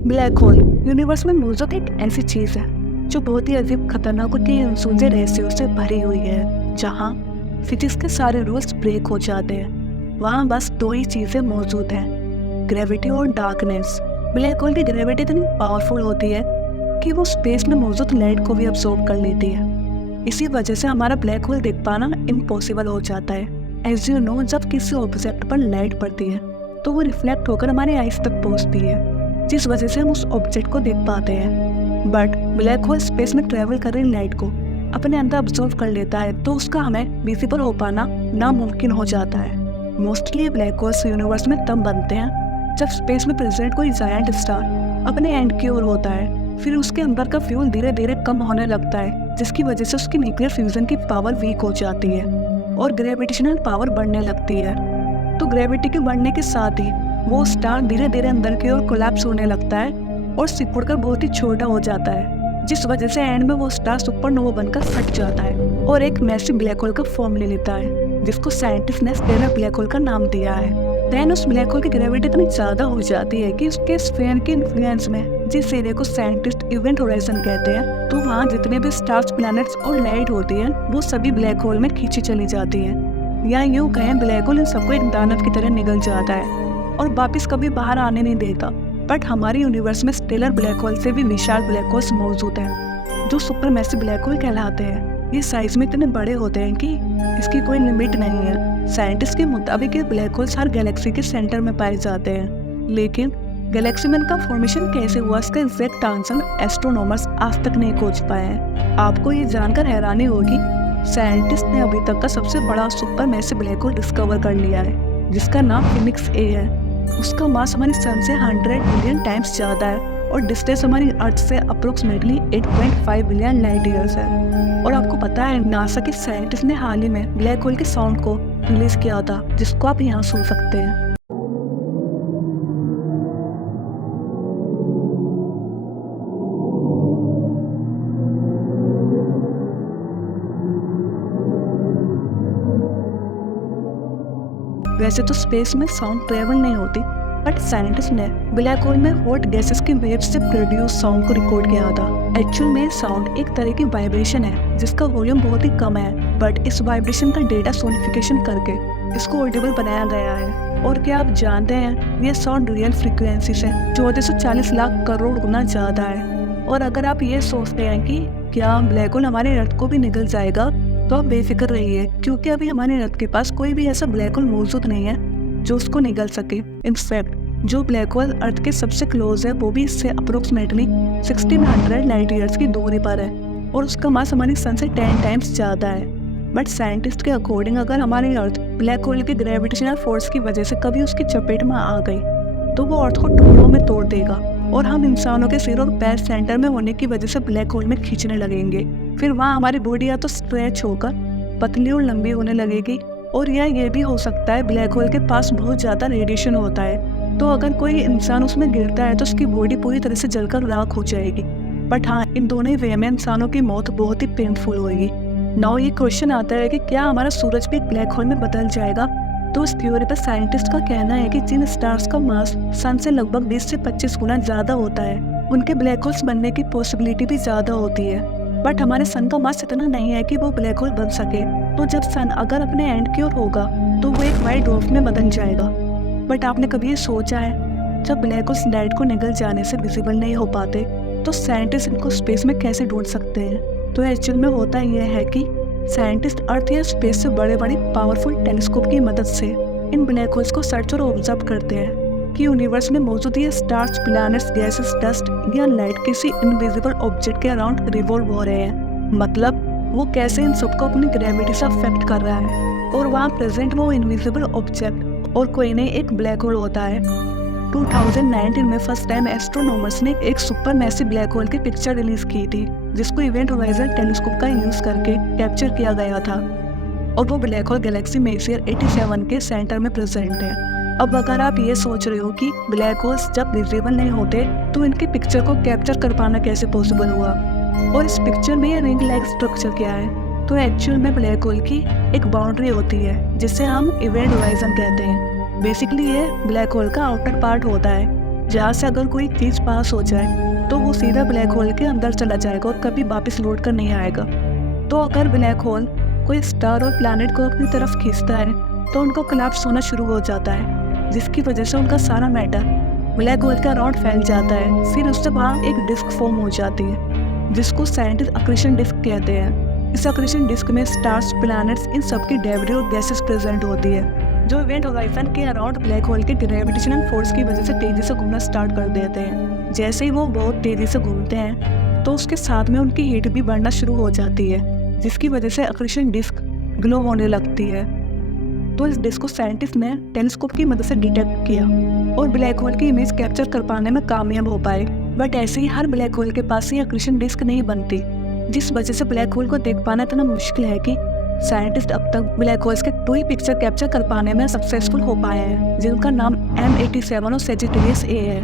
Black hole universe में मौजूद एक ऐसी चीज है जो बहुत ही अजीब, खतरनाक और कई अनसुलझे रहस्यों से भरी हुई है। जहाँ फिजिक्स के सारे रूल्स ब्रेक हो जाते हैं, वहाँ बस दो ही चीजें मौजूद हैं, ग्रेविटी और डार्कनेस। ब्लैक होल की ग्रेविटी इतनी पावरफुल होती है कि वो स्पेस में मौजूद लाइट को भी अब्सॉर्ब कर लेती है। इसी वजह से हमारा ब्लैक होल देख पाना इम्पॉसिबल हो जाता है। एज यू नो, जब किसी ऑब्जेक्ट पर लाइट पड़ती है तो वो रिफ्लेक्ट होकर हमारे आइज तक पहुंचती है, जिस वजह से हम उस ऑब्जेक्ट को देख पाते हैं। बट ब्लैक होल स्पेस में ट्रेवल कर रही लाइट को अपने अंदर अब्सॉर्ब कर लेता है, तो उसका हमें विजिबल हो पाना नामुमकिन हो जाता है। मोस्टली ब्लैक होल्स यूनिवर्स में तब बनते हैं जब स्पेस में प्रेजेंट कोई जायंट स्टार अपने एंड की ओर होता है। फिर उसके अंदर का फ्यूल धीरे धीरे कम होने लगता है, जिसकी वजह से उसकी न्यूक्लियर फ्यूजन की पावर वीक हो जाती है और ग्रेविटेशनल पावर बढ़ने लगती है। तो ग्रेविटी के बढ़ने के साथ ही वो स्टार धीरे धीरे अंदर की ओर कोलैप्स होने लगता है और सिकुड़कर बहुत ही छोटा हो जाता है, जिस वजह से एंड में वो स्टार सुपरनोवा बनकर फट जाता है और एक मैसिव ब्लैक होल का फॉर्म ले लेता है, जिसको साइंटिस्ट ने स्टेलर ब्लैक होल का नाम दिया है। देन उस ब्लैक होल की ग्रेविटी इतनी ज्यादा हो जाती है कि उसके स्फीयर के इन्फ्लुएंस में, जिस एरिया को साइंटिस्ट इवेंट होराइजन कहते हैं, तो वहाँ जितने भी स्टार्स, प्लैनेट्स और लाइट होती है वो सभी ब्लैक होल में खींची चली जाती है। या यूं कहें, ब्लैक होल इन सबको एक दानव की तरह निगल जाता है और वापस कभी बाहर आने नहीं देता। बट हमारे यूनिवर्स में स्टेलर ब्लैक होल से भी विशाल ब्लैक होल्स मौजूद हैं, जो सुपर मैसिव ब्लैक होल कहलाते हैं। ये साइज में इतने बड़े होते हैं कि इसकी कोई लिमिट नहीं है। साइंटिस्ट के मुताबिक ये ब्लैक होल्स हर गैलेक्सी के सेंटर में पाए जाते हैं, लेकिन गैलेक्सी में इनका फॉर्मेशन कैसे हुआ, इसका एग्जैक्ट आंसर एस्ट्रोनॉमर्स आज तक नहीं खोज पाए हैं। आपको ये जानकर हैरानी होगी, साइंटिस्ट ने अभी तक का सबसे बड़ा super massive black hole discover कर लिया है, जिसका नाम फिनिक्स ए है। उसका मास हमारी सन से 100 बिलियन टाइम्स ज़्यादा है और डिस्टेंस हमारी अर्थ से अप्रोक्सीमेटली 8.5 बिलियन लाइट ईयर्स है। और आपको पता है, नासा के साइंटिस्ट ने हाल ही में ब्लैक होल के साउंड को रिलीज किया था, जिसको आप यहाँ सुन सकते हैं। वैसे तो स्पेस में साउंड ट्रेवल नहीं होती, बट साइंटिस्ट ने ब्लैक होल में हॉट गैसेस की वेव्स से प्रोड्यूस साउंड को रिकॉर्ड किया था। एक्चुअल में साउंड एक तरह की वाइब्रेशन है जिसका वॉल्यूम बहुत ही कम है, बट इस वाइब्रेशन का डेटा सोनिफिकेशन करके इसको ऑडिबल बनाया गया है। और क्या आप जानते हैं, ये साउंड रियल फ्रीक्वेंसी से 1440 लाख करोड़ गुना ज़्यादा है। और अगर आप ये सोचते हैं कि क्या ब्लैक होल हमारे अर्थ को भी निगल जाएगा, तो आप बेफिक्र रहिए, क्योंकि अभी हमारे अर्थ के पास कोई भी ऐसा ब्लैक होल मौजूद नहीं है जो उसको निगल सके। इनफैक्ट जो ब्लैक होल अर्थ के सबसे क्लोज है वो भी इससे अप्रोक्सीमेटली 1600 लाइट ईयर्स की दूरी पर है और उसका मास हमारी सन से 10 टाइम्स ज़्यादा है। बट साइंटिस्ट के अकॉर्डिंग, अगर हमारी अर्थ ब्लैक होल के ग्रेविटेशनल फोर्स की वजह से कभी उसकी चपेट में आ गई, तो वो अर्थ को टुकड़ों में तोड़ देगा और हम इंसानों के सिर और पैर सेंटर में होने की वजह से ब्लैक होल में खींचने लगेंगे। फिर वहाँ हमारी बॉडी या तो स्ट्रेच होकर पतली और लंबी होने लगेगी, और या ये भी हो सकता है ब्लैक होल के पास बहुत ज़्यादा रेडिएशन होता है, तो अगर कोई इंसान उसमें गिरता है तो उसकी बॉडी पूरी तरह से जलकर राख हो जाएगी। बट हाँ, इन दोनों ही वे में इंसानों की मौत बहुत ही पेनफुल होगी। नाउ ये क्वेश्चन आता है कि क्या हमारा सूरज भी एक ब्लैक होल में बदल जाएगा? तो इस थ्योरी पर साइंटिस्ट का कहना है कि जिन स्टार्स का मास सन से लगभग 20 से 25 गुना ज़्यादा होता है, उनके ब्लैक होल्स बनने की पॉसिबिलिटी भी ज़्यादा होती है। बट हमारे सन का मास इतना नहीं है कि वो ब्लैक होल बन सके, तो जब सन अगर अपने एंड की ओर होगा तो वो एक वाइट ड्वार्फ में बदल जाएगा। बट आपने कभी ये सोचा है, जब ब्लैक होल्स लाइट को निगल जाने से विजिबल नहीं हो पाते, तो साइंटिस्ट इनको स्पेस में कैसे ढूंढ सकते हैं? तो एक्चुअल में होता यह है कि साइंटिस्ट अर्थ या स्पेस से बड़े बड़े पावरफुल टेलीस्कोप की मदद से इन ब्लैक होल्स को सर्च और ऑब्जर्व करते हैं कि यूनिवर्स में मौजूद ये स्टार्स, प्लैनेट्स, गैसेस, डस्ट या लाइट किसी इनविजिबल ऑब्जेक्ट के अराउंड रिवॉल्व हो रहे हैं। मतलब वो कैसे इन सबको अपनी ग्रेविटी से अफेक्ट कर रहा है और वहाँ प्रेजेंट वो इनविजिबल ऑब्जेक्ट और कोई नहीं एक ब्लैक होल होता है। 2019 में फर्स्ट टाइम एस्ट्रोनॉमर्स ने एक सुपर मैसिव ब्लैक होल की पिक्चर रिलीज की थी, जिसको इवेंट होराइजन टेलीस्कोप का यूज करके कैप्चर किया गया था, और वो ब्लैक होल गैलेक्सी मेसियर 87 के सेंटर में प्रेजेंट है। अब अगर आप ये सोच रहे हो कि ब्लैक होल्स जब विजिबल नहीं होते तो इनकी पिक्चर को कैप्चर कर पाना कैसे पॉसिबल हुआ, और इस पिक्चर में ये रिंग लाइक स्ट्रक्चर क्या है, तो एक्चुअल में ब्लैक होल की एक बाउंड्री होती है जिसे हम इवेंट होराइजन कहते हैं। बेसिकली ये ब्लैक होल का आउटर पार्ट होता है जहाँ से अगर कोई चीज़ पास हो जाए तो वो सीधा ब्लैक होल के अंदर चला जाएगा और कभी वापस लौट कर नहीं आएगा। तो अगर ब्लैक होल कोई स्टार और प्लैनेट को अपनी तरफ खींचता है तो उनको कोलैप्स होना शुरू हो जाता है, जिसकी वजह से उनका सारा मैटर ब्लैक होल के अराउंड फैल जाता है। फिर उससे वहाँ एक डिस्क फॉर्म हो जाती है जिसको साइंटिस्ट अक्रीशन डिस्क कहते हैं। इस अक्रीशन डिस्क में स्टार्स, प्लैनेट्स, इन सब की डेब्री और गैसेस प्रेजेंट होती है जो इवेंट होराइजन के अराउंड ब्लैक होल के ग्रेविटेशनल फोर्स की वजह से तेजी से घूमना स्टार्ट कर देते हैं। जैसे ही वो बहुत तेजी से घूमते हैं तो उसके साथ में उनकी हीट भी बढ़ना शुरू हो जाती है, जिसकी वजह से अक्रीशन डिस्क ग्लो होने लगती है। तो इस डिस्क को साइंटिस्ट ने टेलीस्कोप की मदद से डिटेक्ट किया और ब्लैक होल की इमेज कैप्चर कर पाने में कामयाब हो पाए। बट ऐसे ही हर ब्लैक होल के पास ही अक्रीशन डिस्क नहीं बनती, जिस वजह से ब्लैक होल को देख पाना इतना मुश्किल है कि साइंटिस्ट अब तक ब्लैक होल्स के 2 ही पिक्चर कैप्चर कर पाने में सक्सेसफुल हो पाए हैं, जिनका नाम M87 और सेजिटेरियस A है।